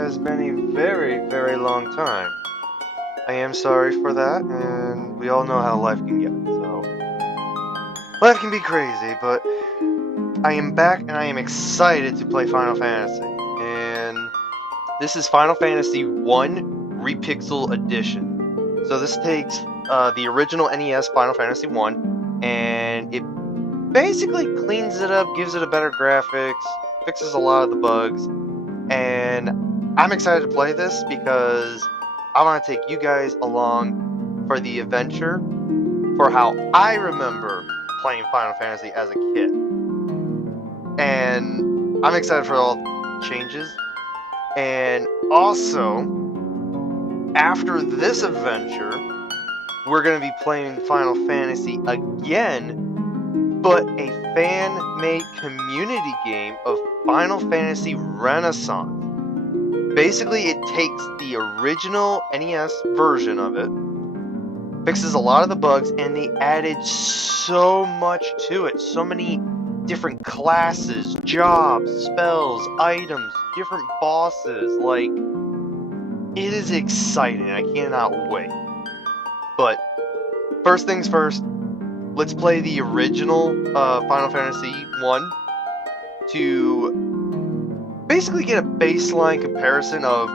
has been a very, very long time. I am sorry for that, and we all know how life can get, so... Life can be crazy, but I am back and I am excited to play Final Fantasy. And this is Final Fantasy 1 Repixel Edition. So this takes the original NES Final Fantasy 1, and it basically cleans it up, gives it a better graphics, fixes a lot of the bugs, and I'm excited to play this because I want to take you guys along for the adventure for how I remember playing Final Fantasy as a kid. And I'm excited for all the changes. And also, after this adventure, we're going to be playing Final Fantasy again, but a fan-made community game of Final Fantasy Renaissance. Basically, it takes the original NES version of it, fixes a lot of the bugs, and they added so much to it. So many different classes, jobs, spells, items, different bosses. Like, it is exciting. I cannot wait. But first things first, let's play the original Final Fantasy 1 to basically get a baseline comparison of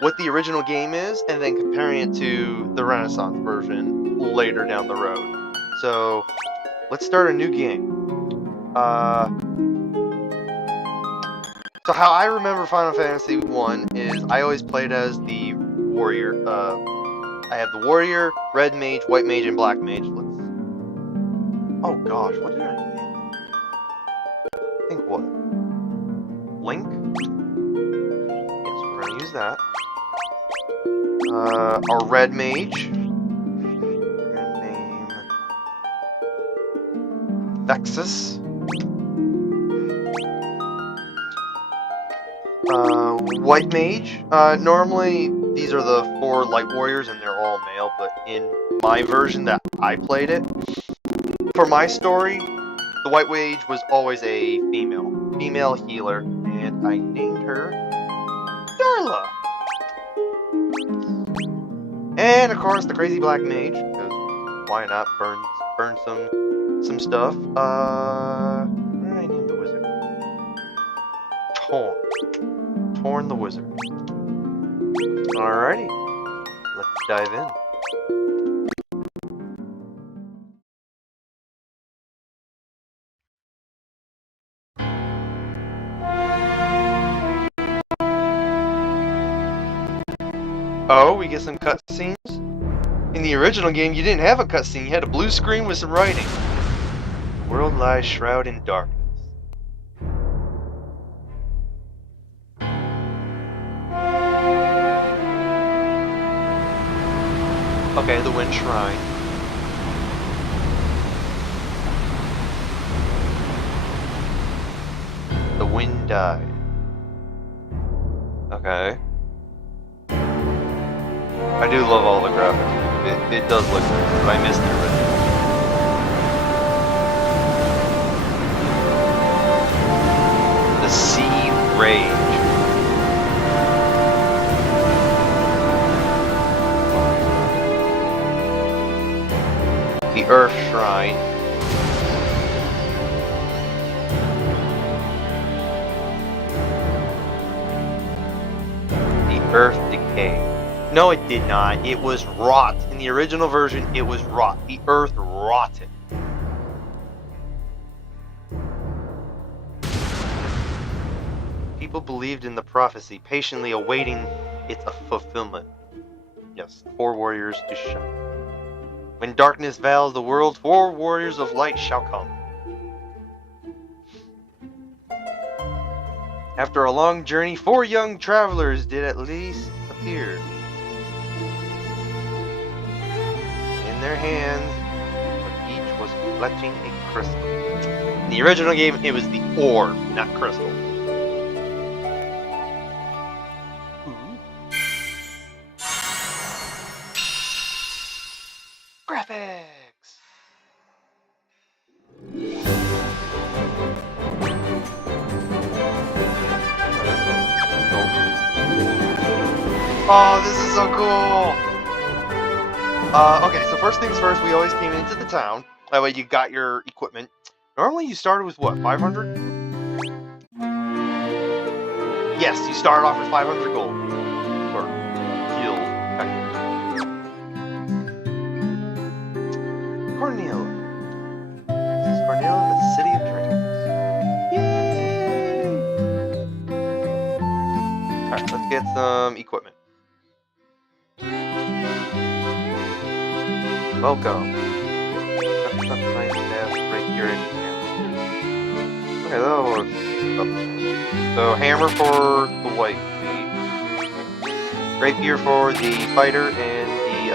what the original game is, and then comparing it to the Renaissance version later down the road. So, let's start a new game. So how I remember Final Fantasy 1 is I always played as the warrior. I have the warrior, red mage, white mage, and black mage. Oh gosh, what did I name? I think what? Link? Yes, we're gonna use that. Our red mage. We're gonna name Vexus. White mage. Normally these are the 4 light warriors and they're all male, but in my version that I played it, for my story, the white mage was always a female healer, and I named her Darla. And of course the crazy black mage, because why not burn some stuff. What did I name the wizard? Torn the wizard. Alrighty, let's dive in. Oh, we get some cutscenes? In the original game, you didn't have a cutscene, you had a blue screen with some writing. The world lies shrouded in darkness. Okay, the Wind Shrine. The wind died. Okay. I do love all the graphics. It does look good, but I missed the original. The Sea Rage. The Earth Shrine. The Earth Decay. No, it did not. It was rot. In the original version, it was rot. The earth rotted. People believed in the prophecy, patiently awaiting its fulfillment. Yes, 4 warriors to shine. When darkness veils the world, 4 warriors of light shall come. After a long journey, 4 young travelers did at least appear. In their hands, but each was clutching a crystal. In the original game, it was the orb, not crystal. Ooh. Graphics! Oh, this is so cool! Okay, so first things first, we always came into the town. That way you got your equipment. Normally you started with what, 500? Yes, you started off with 500 gold. Or guild, technically. Cornelia. This is Cornelia, the City of Dreams. Yay! Alright, let's get some equipment. Welcome. That's nice to have right here in camp. Okay, that works. So, hammer for the white meat. Rapier for the fighter and the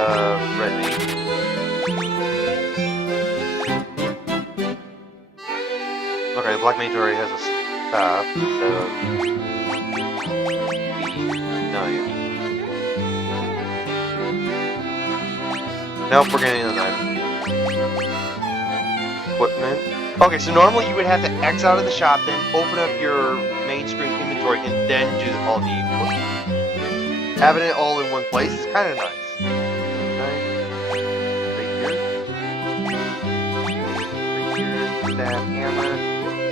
red mage. Okay, black mage already has a staff. Knife. Nope, we're getting the knife. Equipment. Okay, so normally you would have to X out of the shop, then open up your main screen inventory, and then do all the equipment. Having it all in one place is kind of nice. Rapier, staff, hammer,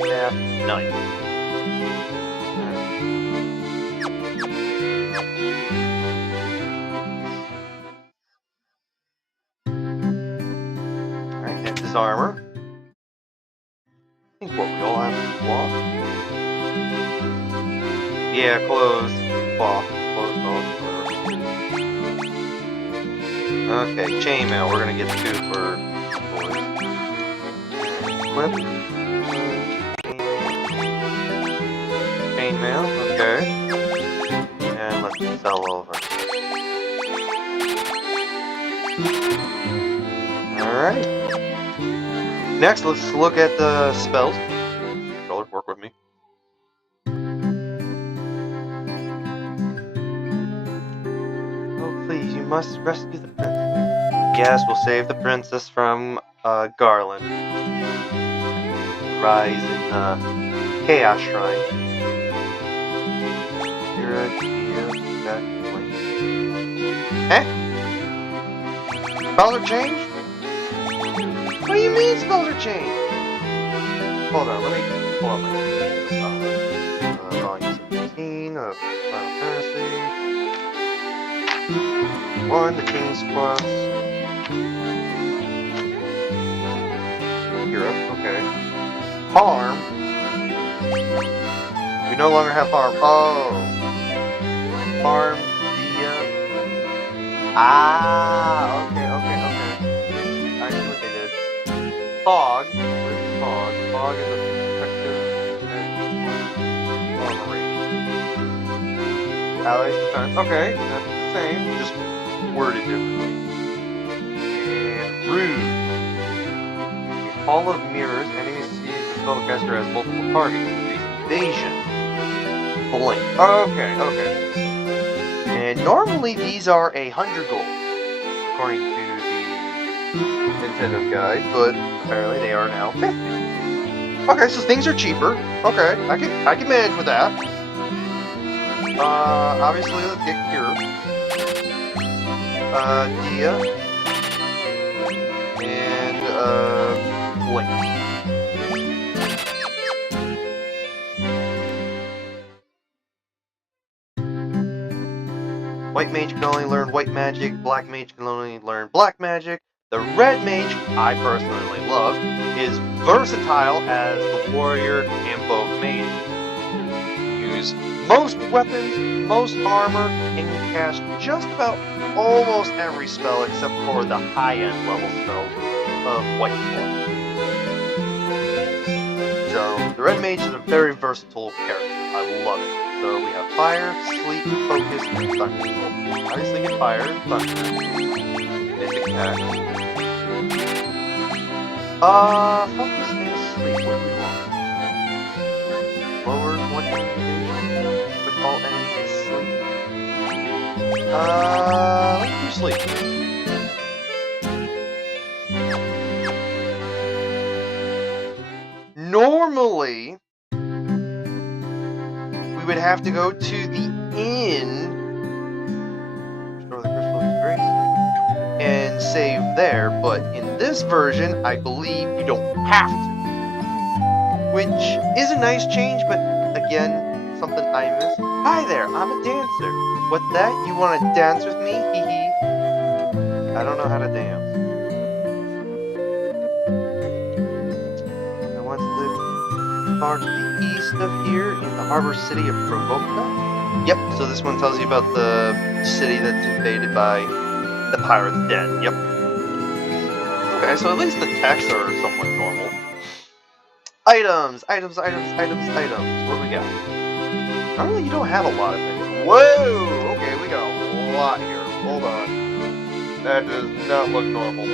staff, knife. Alright, next is armor. I think what we all have is cloth. Yeah, clothes, cloth, clothes, whatever. Okay, chainmail. We're gonna get 2 for boys. Whip. Chainmail, okay. And let's sell over. Alright. Next, let's look at the spells. Controller, work with me. Oh, please, you must rescue the princess. Yes, we'll save the princess from Garland. Rise in Chaos Shrine. Eh? Spells are changed? What do you mean spells are changed? Hold on, let me pull up my volume 17 of Final Fantasy. 1, the King's Quest. Hero, okay. Harm. We no longer have harm. Oh. Harm the okay. I see what they did. Fog. Where's fog? Fog is a protective armor rating. Allies defense. Okay, that's the same, just worded differently. And rude. Hall of Mirrors. Enemies see the spellcaster as multiple targets. Evasion. Blink. Okay. And normally these are 100 gold, according to the Nintendo guide, but apparently they are now 50. Okay, so things are cheaper. Okay, I can manage with that. Obviously, let's get Cure. Dia. And, Blink. White mage can only learn white magic, black mage can only learn black magic. The red mage, I personally love, is versatile as the warrior and both mages. Use most weapons, most armor, and can cast just about almost every spell except for the high-end level spells of white form. So, the red mage is a very versatile character. I love it. So we have fire, sleep, focus, and thunder. Obviously get fire and thunder. Basic attack. Focus and sleep. What do we want? Lowers one intimidation with all enemies asleep. Let's do sleep. Normally, we would have to go to the inn save there, but in this version, I believe you don't have to. Which is a nice change, but again, something I miss. Hi there, I'm a dancer. What's that? You want to dance with me? Hee hee. I don't know how to dance. I once lived far to the east of here in the harbor city of Provoca. Yep, so this one tells you about the city that's invaded by the pirates dead. Yep. Okay, so at least the texts are somewhat normal. Items. What do we got? Normally you don't have a lot of things. Whoa! Okay, we got a lot here. Hold on. That does not look normal.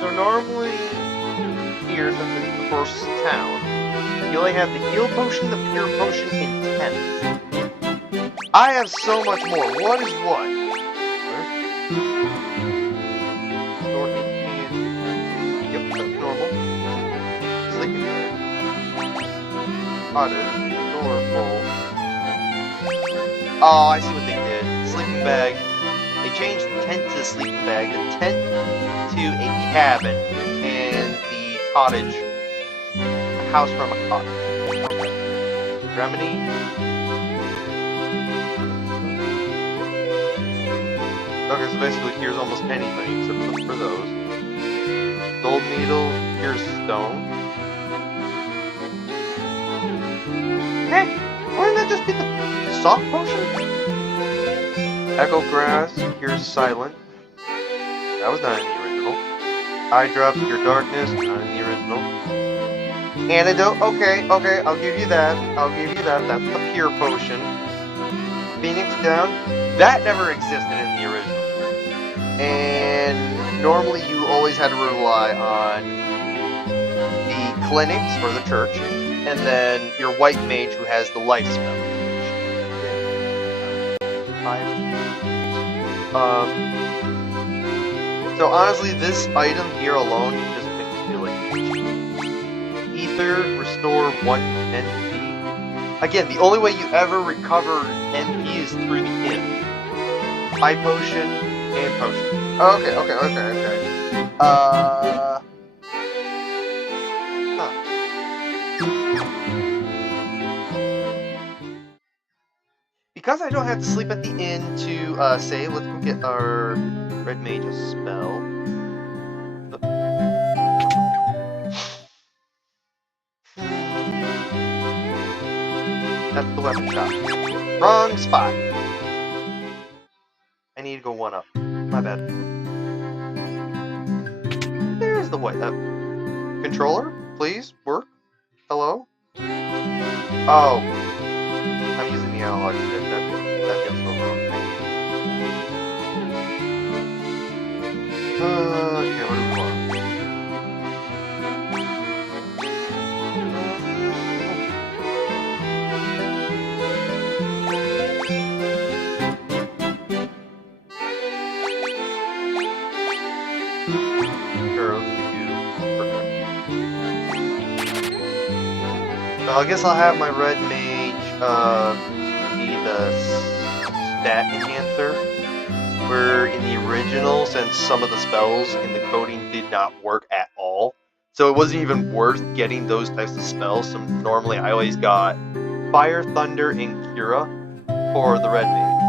So normally here, since it's the first town, you only have the heal potion, the cure potion, and 10. I have so much more. What is what? Yep, that's normal. Sleeping bag. Cottage. Door full. Oh, I see what they did. Sleeping bag. They changed the tent to the sleeping bag, the tent to a cabin, and the cottage, a house from a cottage. Okay. Remedy. Okay, so basically here's almost anything except for those. Gold needle, here's stone. Hey, wouldn't that just be the soft potion? Echo grass, here's silent. That was not in the original. Eye drops, cure darkness, not in the original. Antidote, okay, I'll give you that. That's the pure potion. Phoenix down, that never existed in the original. And normally you always had to rely on the clinics or the church, and then your white mage who has the life spell. So honestly, this item here alone just makes me feel like Ether, restore 1 NP. Again, the only way you ever recover NP is through the inn. High potion and potion. Okay. Huh. Because I don't have to sleep at the inn to save, let's go get our red mage a spell. That's the weapon shop. Wrong spot. I need to go 1 up. My bad. There's the white. Controller, please work. Hello. Oh, I'm using the analog stick. That feels so wrong. Okay, what do we want? So I guess I'll have my red mage be the stat enhancer. Where in the original, since some of the spells in the coding did not work at all, so it wasn't even worth getting those types of spells. So normally I always got Fire, Thunder, and Cura for the red mage.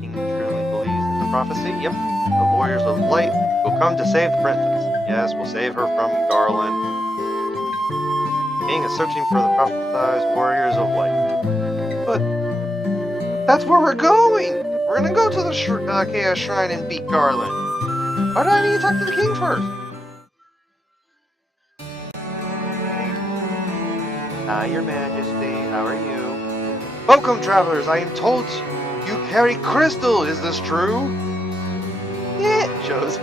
King truly believes in the prophecy. Yep, the warriors of light will come to save the princess. Yes, we'll save her from Garland. King is searching for the prophesized warriors of light. But that's where we're going! We're gonna go to the Chaos Shrine and beat Garland. Why do I need to talk to the king first? Your majesty, how are you? Welcome, travelers, I am told you carry crystal, is this true? Yeah, it shows.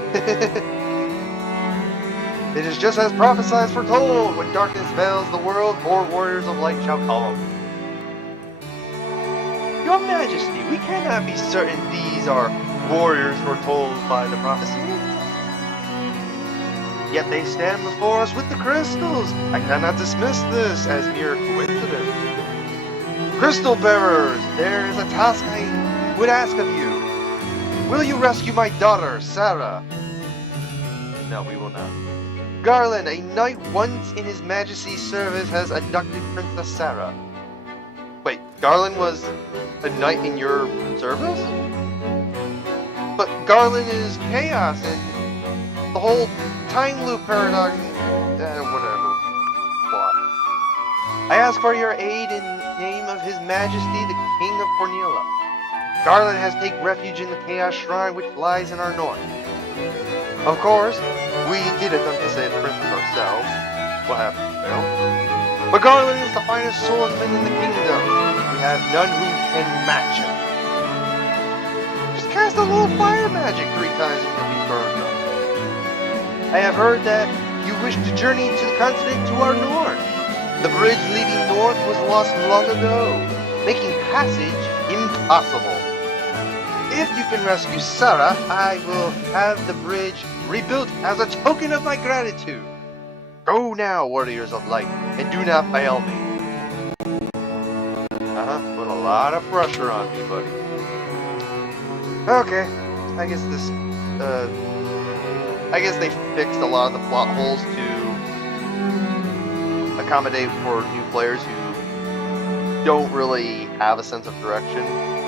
It is just as prophesied foretold. When darkness veils the world, more warriors of light shall come. Your Majesty, we cannot be certain these are warriors foretold by the prophecy. Yet they stand before us with the crystals. I cannot dismiss this as mere coincidence. Crystal Bearers, there is a task I would ask of you. Will you rescue my daughter, Sarah? No, we will not. Garland, a knight once in his majesty's service, has abducted Princess Sarah. Wait, Garland was a knight in your service? But Garland is chaos and the whole time loop paradox, whatever. Plot. I ask for your aid in name of His Majesty the King of Cornelia. Garland has taken refuge in the Chaos Shrine which lies in our north. Of course, we did attempt to save the princess ourselves. What happened? Fail? But Garland is the finest swordsman in the kingdom. We have none who can match him. Just cast a little fire magic 3 times and you'll be burned up. I have heard that you wish to journey to the continent to our north. The bridge leading north was lost long ago, making passage impossible. If you can rescue Sarah, I will have the bridge rebuilt as a token of my gratitude. Go now, warriors of light, and do not fail me. Put a lot of pressure on me, buddy. Okay, I guess they fixed a lot of the plot holes to accommodate for new players who don't really have a sense of direction.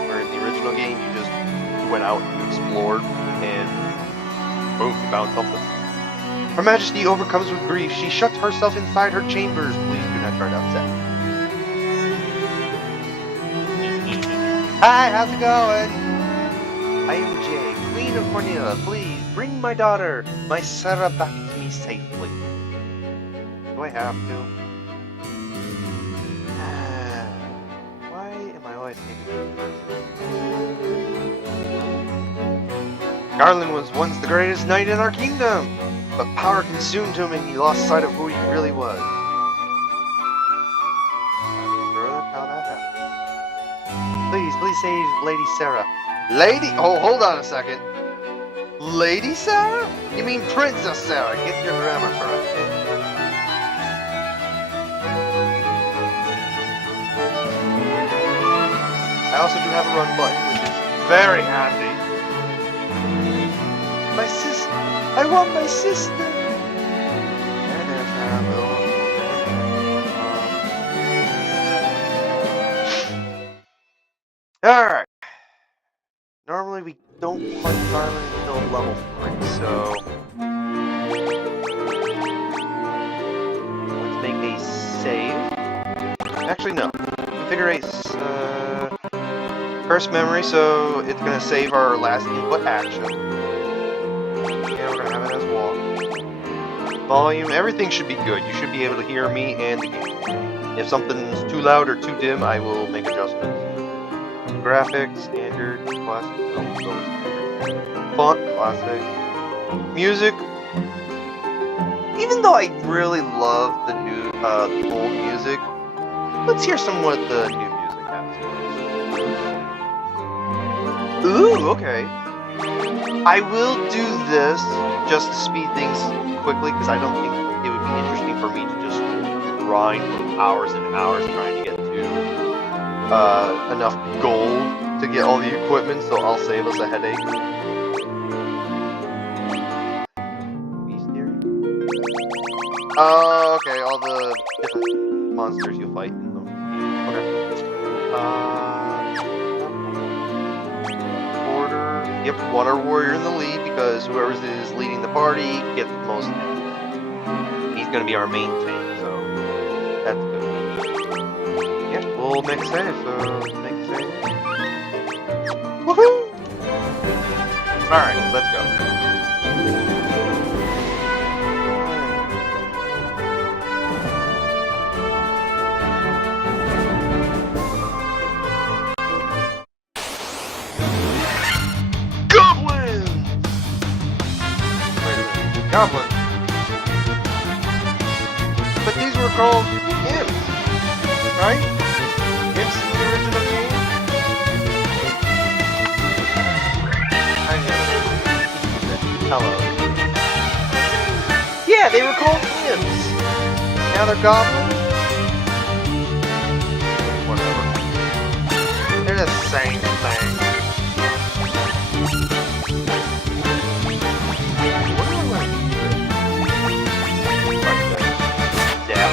Where in the original game, you just went out and explored, and boom, you found something. Her Majesty overcomes with grief. She shuts herself inside her chambers. Please do not try to upset me. Hi, how's it going? I am Jay, Queen of Cornelia. Please bring my daughter, my Sarah, back to me safely. Do I have to? Why am I always thinking? Garland was once the greatest knight in our kingdom, but power consumed him and he lost sight of who he really was. I'm sure that's how that happened. Please save Lady Sarah. Lady? Oh, hold on a second. Lady Sarah? You mean Princess Sarah? Get your grammar correct. I also do have a run button, which is very handy. My sister! I want my sister! Alright. Normally we don't punch Garland until level 3, so... let's make a save. Actually, no. Configure a first memory, so it's going to save our last input action. Yeah, we're going to have it as walk. Volume, everything should be good. You should be able to hear me and the game. If something's too loud or too dim, I will make adjustments. Graphics, standard, classic, font, classic. Music. Even though I really love the new, the old music, let's hear some what the new music has. Ooh, okay. I will do this just to speed things quickly, because I don't think it would be interesting for me to just grind for hours and hours trying to get to enough gold to get all the equipment, so I'll save us a headache. Beast Theory? Oh, okay, all the different monsters you fight in them. Okay. Order. Yep, Water Warrior in the lead, because whoever is leading the party gets the most hits. He's gonna be our main tank, so that's good. Yeah, we'll make a save, so make a save. Woohoo! Alright, let's go. Goblins! Wait a minute. Goblins? But these were called imps, right? Imps in the original game? I know. Hello. Yeah, they were called imps. Now they're goblins? Whatever. They're the same thing. What do I want to do with? Zap.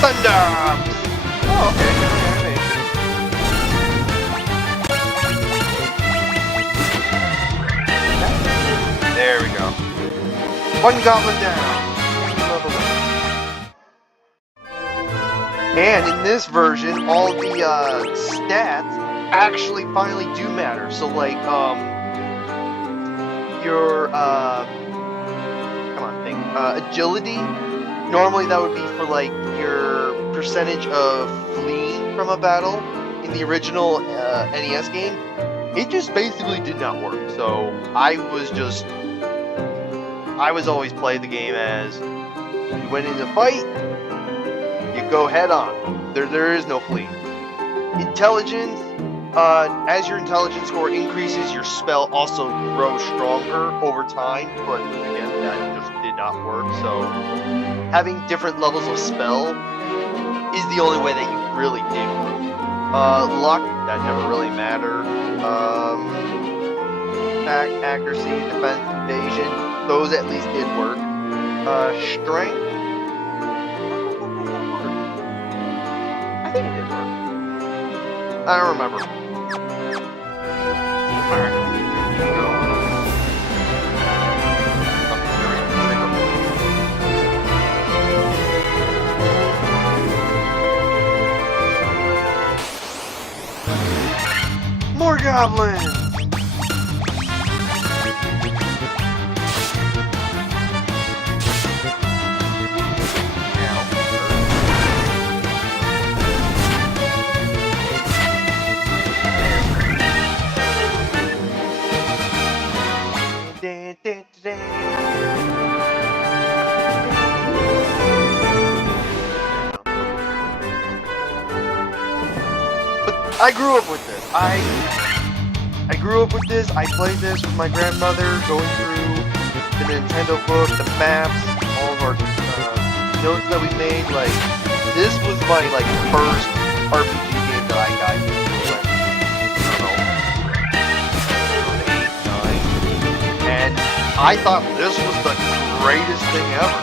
Thunder! Oh, okay. There we go. One goblin down. Level up. And in this version, all the stats actually finally do matter. So like, your come on, think. Agility. Normally that would be for like your percentage of fleeing from a battle. In the original NES game, it just basically did not work. So I was always playing the game as you went into a fight, you go head on. There is no fleeing. Intelligence. As your intelligence score increases, your spell also grows stronger over time. But again, that just did not work. So having different levels of spell is the only way that you really did work. Luck, that never really mattered. Accuracy, defense, evasion, those at least did work. Strength, I think it did work. I don't remember. Alright, go. More goblins! I grew up with this. I grew up with this. I played this with my grandmother, going through the Nintendo book, the maps, all of our notes that we made. Like, this was my first RPG game that I got into when I don't know, 8, 9, and I thought this was the greatest thing ever,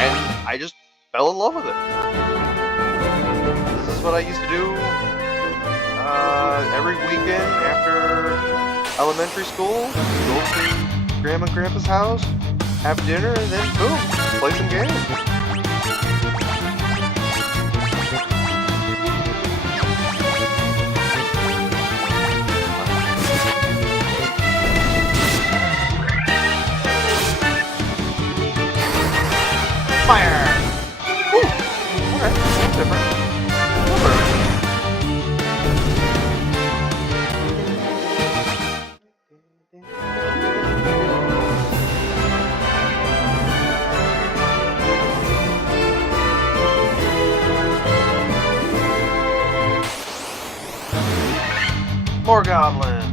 and I just fell in love with it. This is what I used to do. Every weekend after elementary school, go to Grandma and Grandpa's house, have dinner, and then boom, play some games. Fire! Woo! Okay, that's different. More goblins.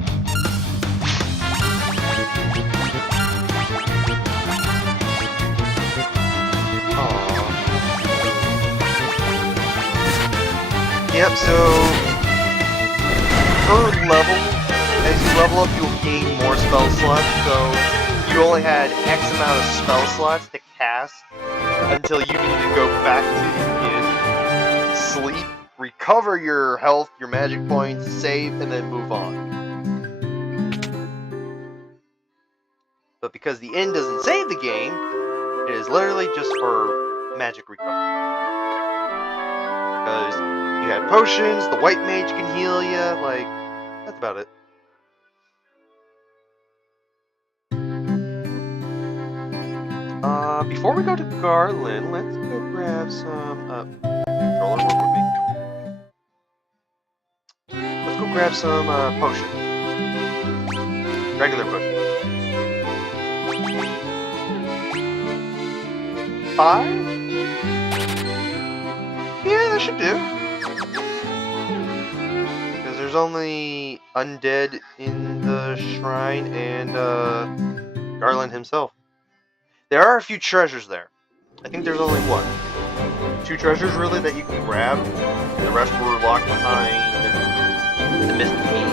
Yep, so per level, as you level up, you'll gain more spell slots. So you only had X amount of spell slots to cast until you need to go back to the inn, sleep, recover your health, your magic points, save, and then move on. But because the inn doesn't save the game, it is literally just for magic recovery. Because you had potions, the white mage can heal you, like, that's about it. Before we go to Garland, let's go grab some, controller, work with me. Let's go grab some, potions. Regular potions. 5? Yeah, that should do. Because there's only undead in the shrine and, Garland himself. There are a few treasures there. I think there's only what? 2 treasures really that you can grab. And the rest were locked behind the Mystic Key.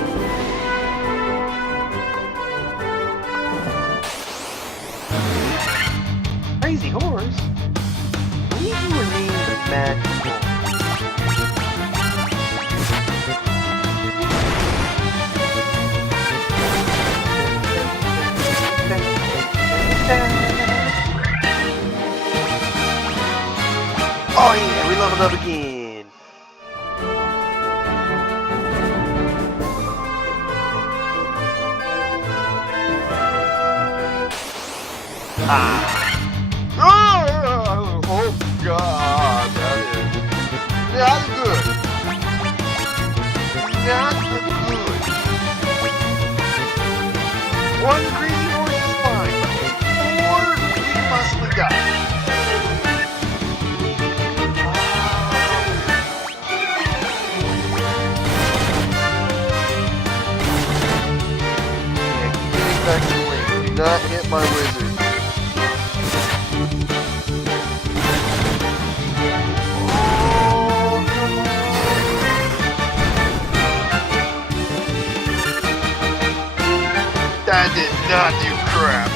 Crazy horse? I believe you were named Mad Bull. Oh yeah, we leveled up again. Oh god, that is not good. Not good. One crazy horse is fine, but 4 we can possibly die. Back to Link. Do not hit my wizard. Oh, come on. That did not do crap.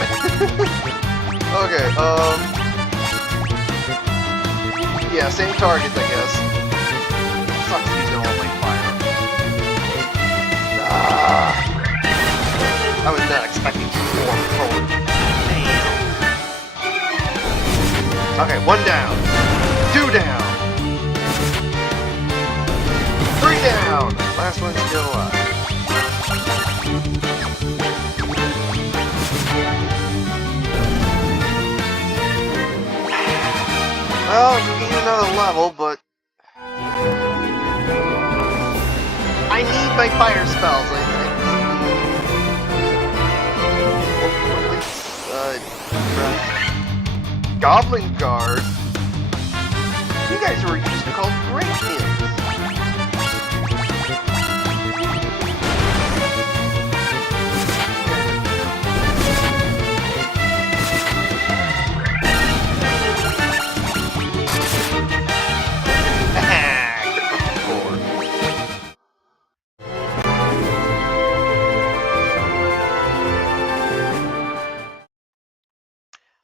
Okay, yeah, same targets, I guess. Sucks using all my fire. I was not expecting 4 forward. Damn. Okay, 1 down. 2 down. 3 down. Last one's still alive. Well, you can get another level, but I need my fire spells. Goblin Guard? You guys were used to call Great Hymns.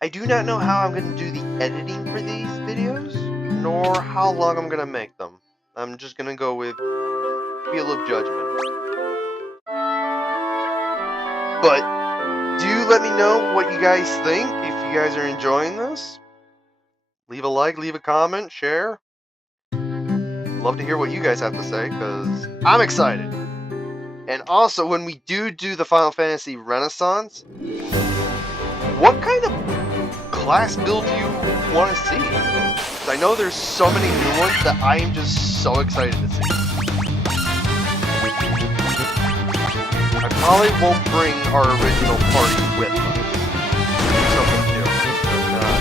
I do not know how I'm going to do the editing for these videos, nor how long I'm going to make them. I'm just going to go with feel of judgment. But do let me know what you guys think, if you guys are enjoying this. Leave a like, leave a comment, share. Love to hear what you guys have to say, because I'm excited. And also, when we do the Final Fantasy Renaissance, what kind of class build do you want to see? I know there's so many new ones that I am just so excited to see. I probably won't bring our original party with us. Do something different, not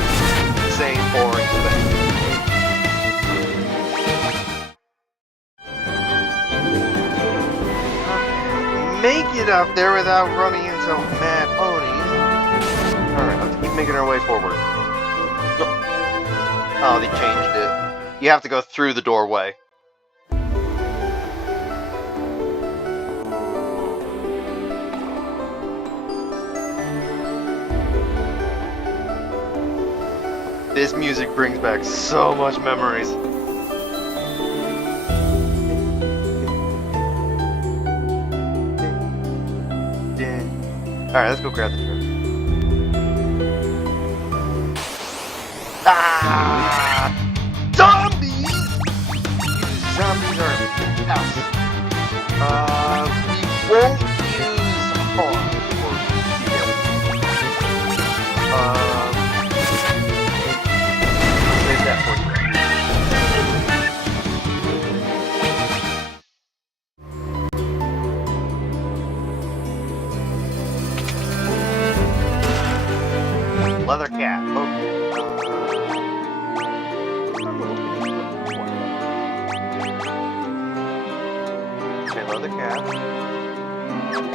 the same boring thing. Make it up there without running into mad ponies. Alright, let's keep making our way forward. Oh, they changed it. You have to go through the doorway. This music brings back so much memories. Alright, let's go grab the treasure. Ah! Zombies! You zombies are house. We won't use harm for heal. Save that for you. Leather cap. Okay. Leather cap.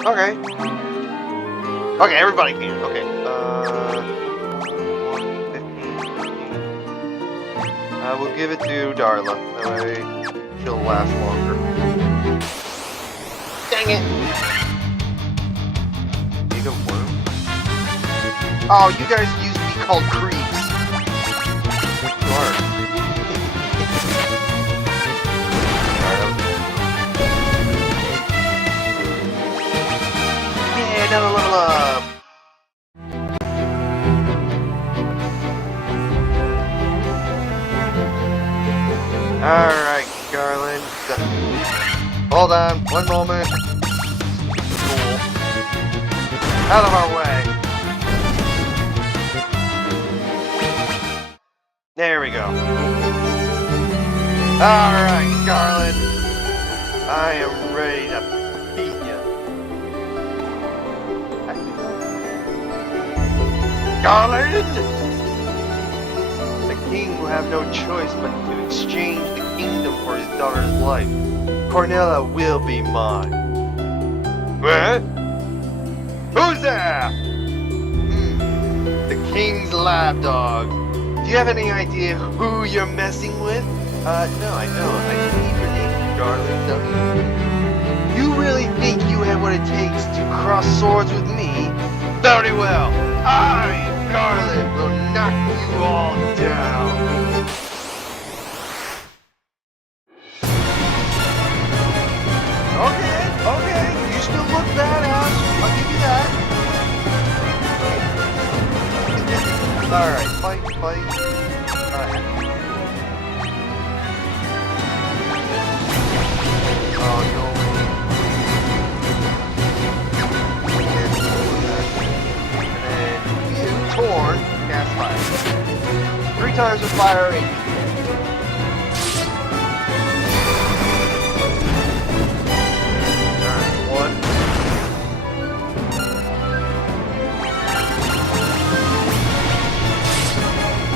Okay. Okay, everybody can. Okay. 1, I will give it to Darla. That way she'll last longer. Dang it! Big of worm? Oh, you guys used to be called creeps. You are. Yeah, another level up! Alright, Garland. Hold on, one moment. Cool. Out of our way. There we go. Alright, Garland. I am ready to beat you. Garland! The king will have no choice but to exchange the kingdom for his daughter's life. Cornella will be mine. What? Who's there? The king's lapdog. Do you have any idea who you're messing with? No, I don't. I believe your name is Garland, don't you? You really think you have what it takes to cross swords with me? Very well. I, Garland, will knock you all down. Okay, you still look badass. I'll give you that. Alright, fight. Oh, no. And you, Torn, cast fire. 3 times with fire, and one.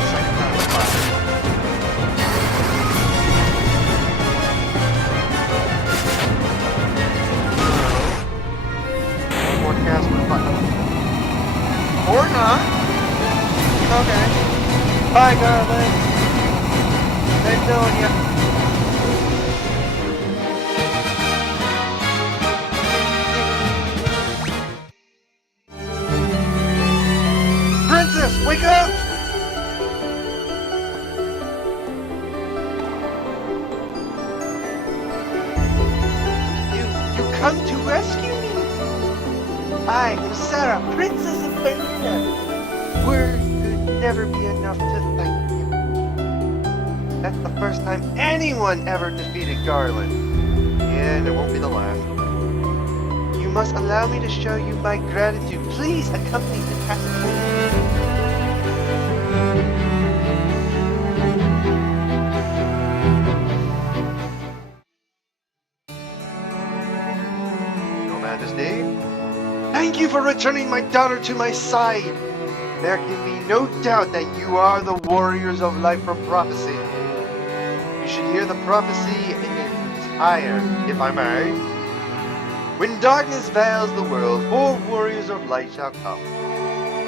Second time with fire. One more cast with fire. Or not. Okay. Bye, Garland. Nice knowing ya. Princess, wake up! You come to rescue me? I am Sarah, Princess of Bermuda. Words could never be enough to thank you. That's the first time anyone ever defeated Garland. And it won't be the last. You must allow me to show you my gratitude. Please accompany the castle. Your Majesty, thank you for returning my daughter to my side. There can be no doubt that you are the warriors of life from prophecy. You should hear the prophecy in its entire, if I may. When darkness veils the world, 4 warriors of light shall come.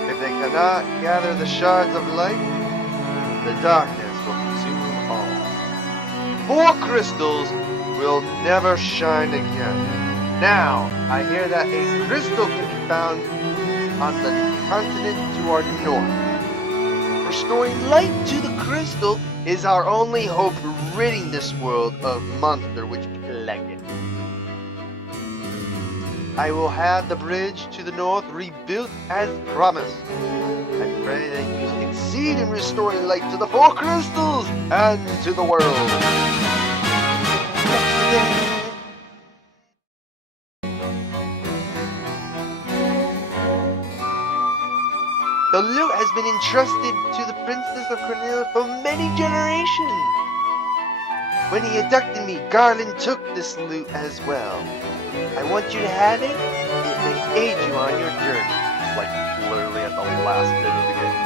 If they cannot gather the shards of light, the darkness will consume all. 4 crystals will never shine again. Now, I hear that a crystal can be found on the continent to our north. Restoring light to the crystal is our only hope for ridding this world of monster which plague it. I will have the bridge to the north rebuilt as promised. I pray that you succeed in restoring light to the 4 crystals and to the world. The lute has been entrusted to the Princess of Cornelia for many generations. When he abducted me, Garland took this lute as well. I want you to have it. It may aid you on your journey. Like, literally at the last bit of the game.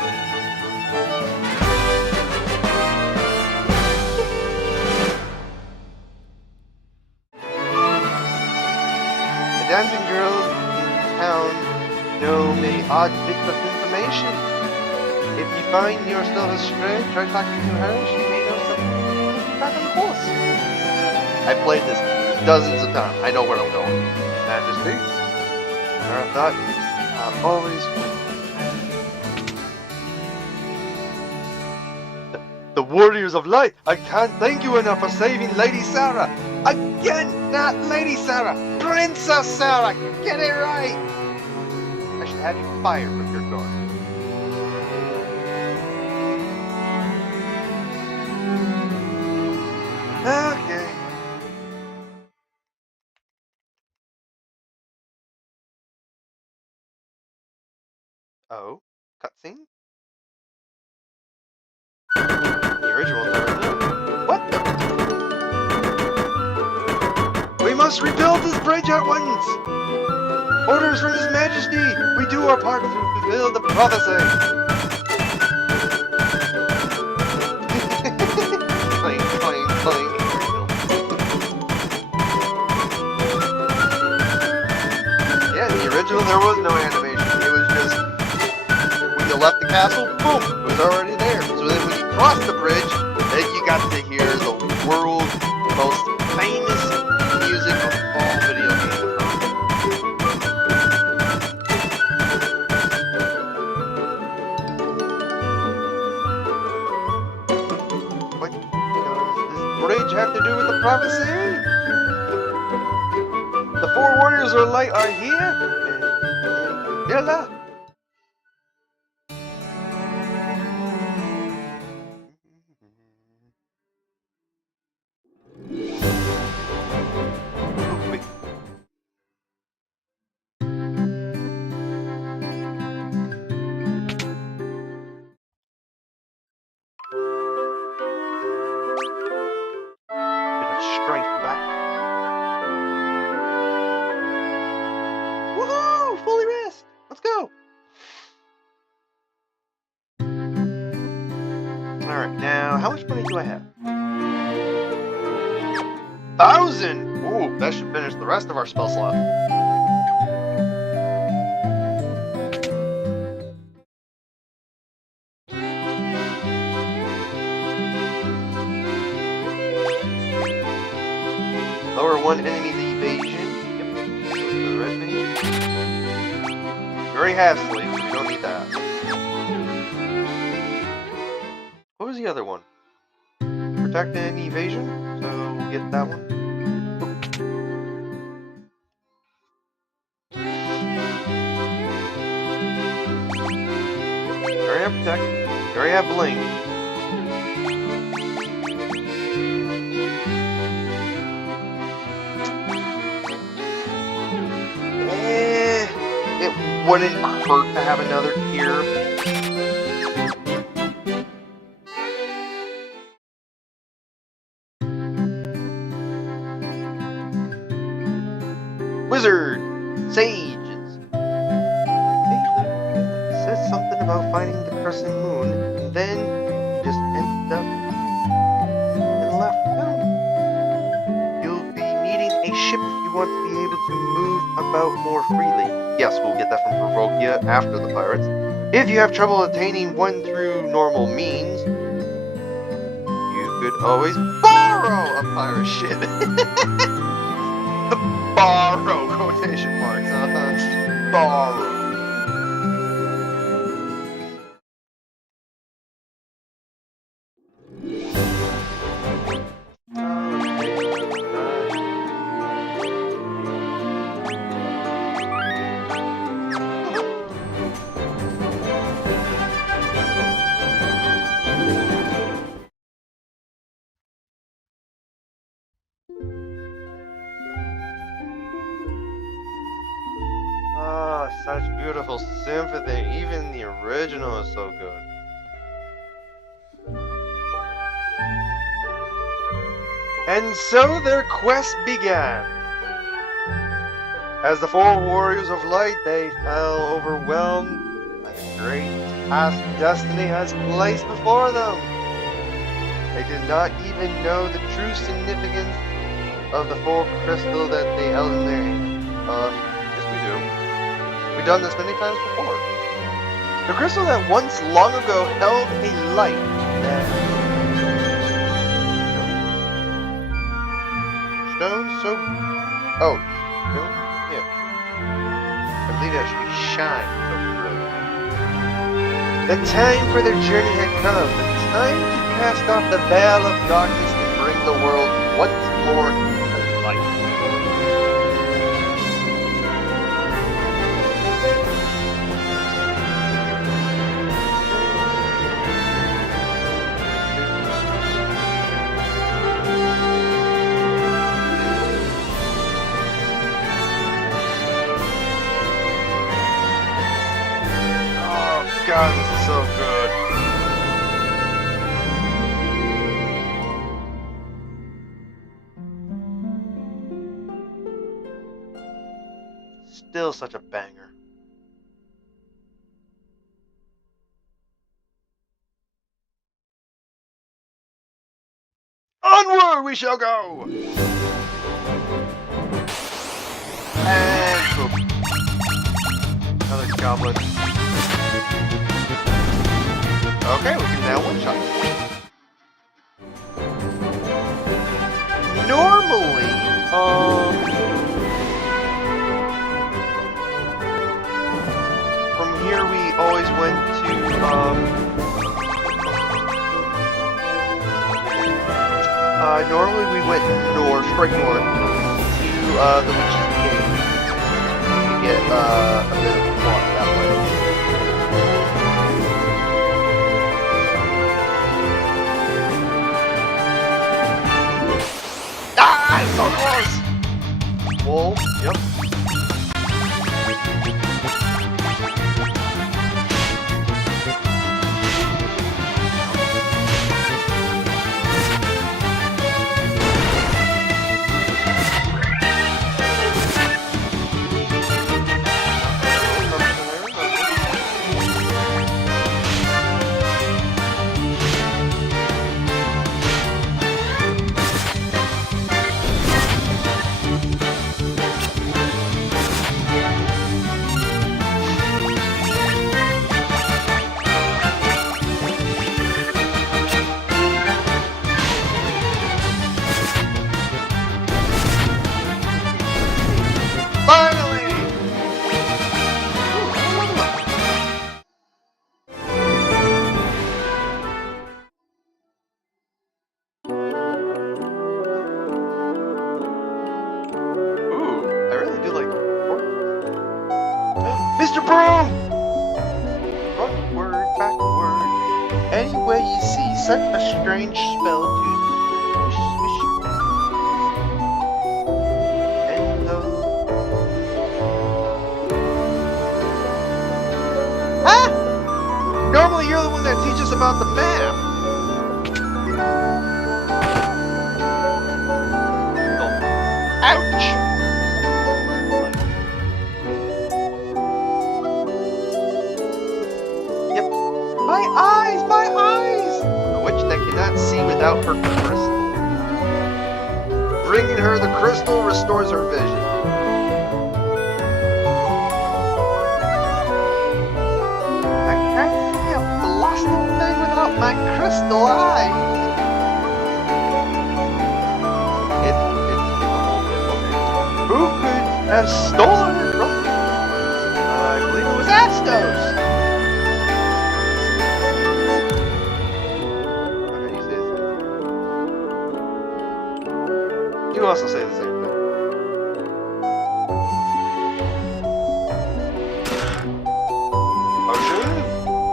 The dancing girls in town know many odd bits of information. If you find yourself astray, try talking to her. She may know back on the course. I played this dozens of times. I know where I'm going. Majesty, Marathon, always. The Warriors of Light, I can't thank you enough for saving Lady Sarah. Again, not Lady Sarah, Princess Sarah. Get it right. I should have you fired from your guard. Okay. Oh, cutscene? The original never knew. What the? We must rebuild this bridge at once! Orders from His Majesty! We do our part to fulfill the prophecy! Clang, clang, clang. Yeah, in the original there was no animation. It was just, when you left the castle, boom, it was already there. So then when you crossed the bridge, then you got to hear the world's most famous music of all video games. What does this bridge have to do with the prophecy? The four warriors of light are here. Yalla. Strength back. Woohoo! Fully rest. Let's go. Alright, now how much money do I have? 1,000! Ooh, that should finish the rest of our spell slot. Lower one enemy's evasion. Yep. For the red menu. We already have sleep, so we don't need that. What was the other one? Protect and evasion, so we'll get that one. We already have protect. We already have bling. It wouldn't hurt to have another tier. Wizard! Sages! Says something about finding the crescent moon, and then just ended up and left town. You'll be needing a ship if you want to be able to move about more freely. Yes, we'll get that from Provokia after the pirates. If you have trouble attaining one through normal means, you could always borrow a pirate ship. The borrow quotation marks, borrow. Such beautiful sympathy. Even the original is so good. And so their quest began. As the four warriors of light, they fell overwhelmed by the great task destiny has placed before them. They did not even know the true significance of the four crystal that they held in their hand. Yes we do. We've done this many times before. The crystal that once long ago held a light that so... Oh, really? Yeah. I believe it should be shine. So brilliant. The time for their journey had come. The time to cast off the veil of darkness and bring the world once more to light. God, this is so good. Still such a banger. Onward we shall go! And boom. Another goblin. Okay, we can now one-shot. Normally, from here we always went to, normally we went north, straight north, to, the Witch's Cave, to get, a bit of water that way. Ah, so close! Wolf, yep. Mr. Broom! Frontward, backward, any way you see, such a strange spell to swish around. And though... Ah! Normally you're the one that teaches about the map. Oh. Ouch! My eyes! A witch that cannot see without her crystal. Bringing her the crystal restores her vision. I can't see a blasted thing without my crystal eyes. It's a whole bit, okay. Who could have stolen her crystal? I believe it was Astos. You also say the same thing.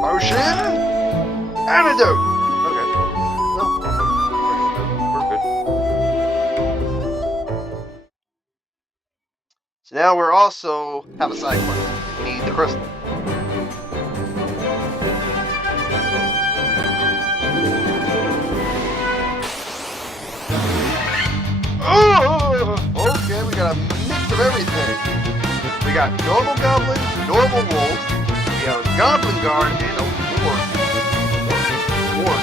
Ocean? Antidote! Okay. No, we're good. So now we're also have a side quest. We need the crystal. Okay, we got a mix of everything. We got normal goblins, normal wolves, we have a goblin guard, and a ward. Ward.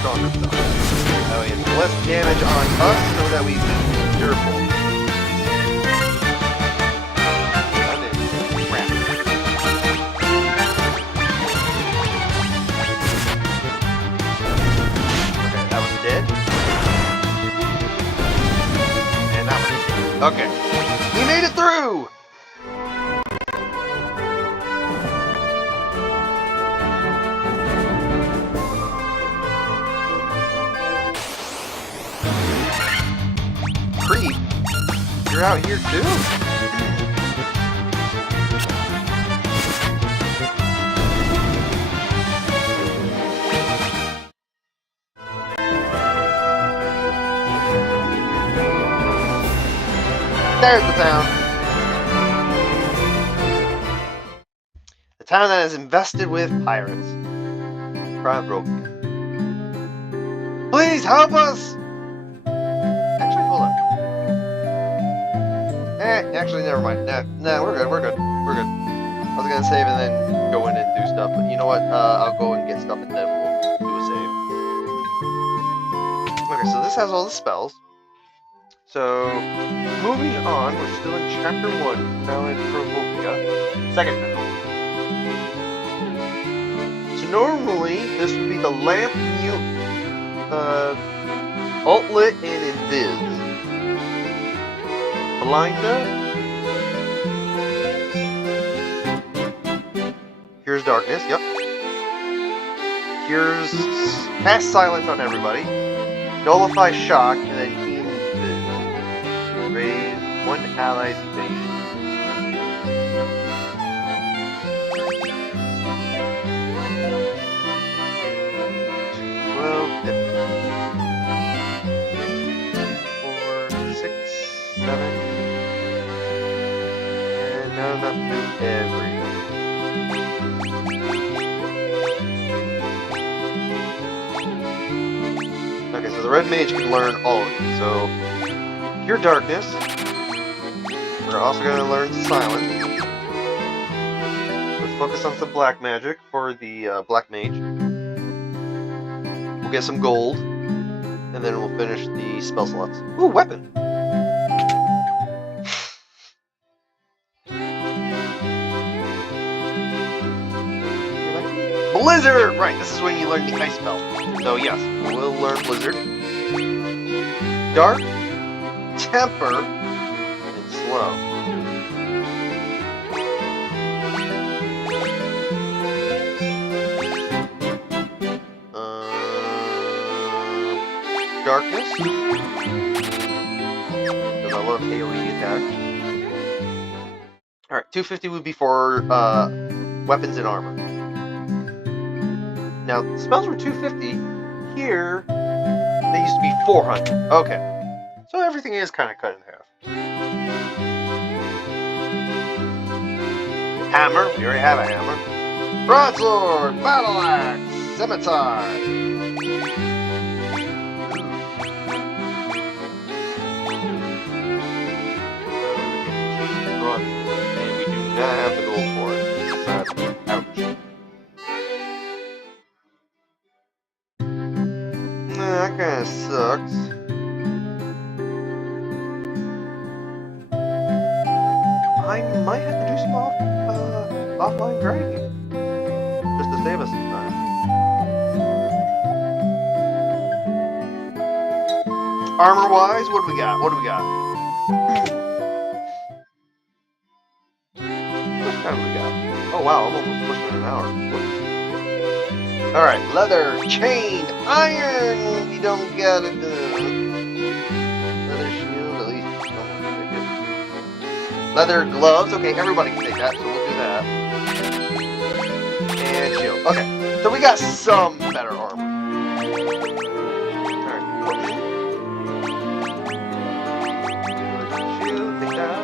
Stronger stuff. Oh, yeah. through! Creep? You're out here too? There's the town. The town that is infested with pirates. Probably. Please help us! Actually, hold on. Actually, never mind. Nah, we're good. We're good. We're good. I was gonna save and then go in and do stuff, but you know what? I'll go and get stuff and then we'll do a save. Okay, so this has all the spells. So, moving on, we're still in Chapter 1, now in Provopia. Second now. So normally, this would be the lamp, mute, alt-lit, and invis. Blinda. Here's darkness, yep. Here's cast silence on everybody. Nullify shock, and then raise one ally's evasion. Well, 4, 6, 7, and not enough to do everything. Okay, so the red mage can learn all of it. So, Cure Darkness. We're also going to learn Silence. Let's focus on some black magic for the black mage. We'll get some gold, and then we'll finish the spell slots. Ooh, weapon! Blizzard! Right, this is when you learn the ice spell. So yes, we'll learn Blizzard. Dark, Temper, and Slow. Darkness. Because I love AoE attacks. Alright, 250 would be for weapons and armor. Now, the spells were 250. Here, they used to be 400. Okay. So everything is kind of cut in half. Hammer. We already have a hammer. Broadsword. Battle axe. Scimitar. And we do not have the gold for it. Ouch. That kind of sucks. I might have to do some offline grinding just to save us some time. Armor-wise, what do we got? What do we got? What time do we got? Oh wow, I'm almost pushing an hour. Whoops. Alright, leather, chain, iron, we don't get it. Leather shield, at least someone can take it. Leather gloves, okay, everybody can take that, so we'll do that. And shield, okay. So we got some better armor. Alright, shield, take that.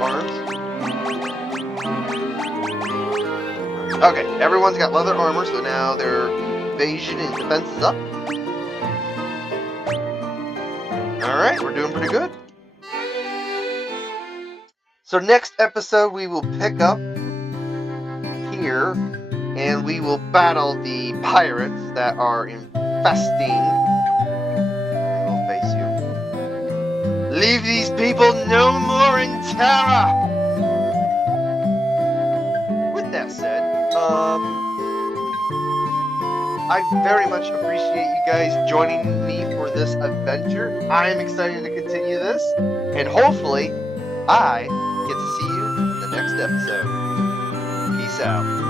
Arms. Okay, everyone's got leather armor, so now their evasion and defense is up. Alright, we're doing pretty good. So next episode we will pick up here, and we will battle the pirates that are infesting. They will face you. Leave these people no more in terror! With that said, I very much appreciate you guys joining me for this adventure. I am excited to continue this, and hopefully I get to see you in the next episode. Peace out.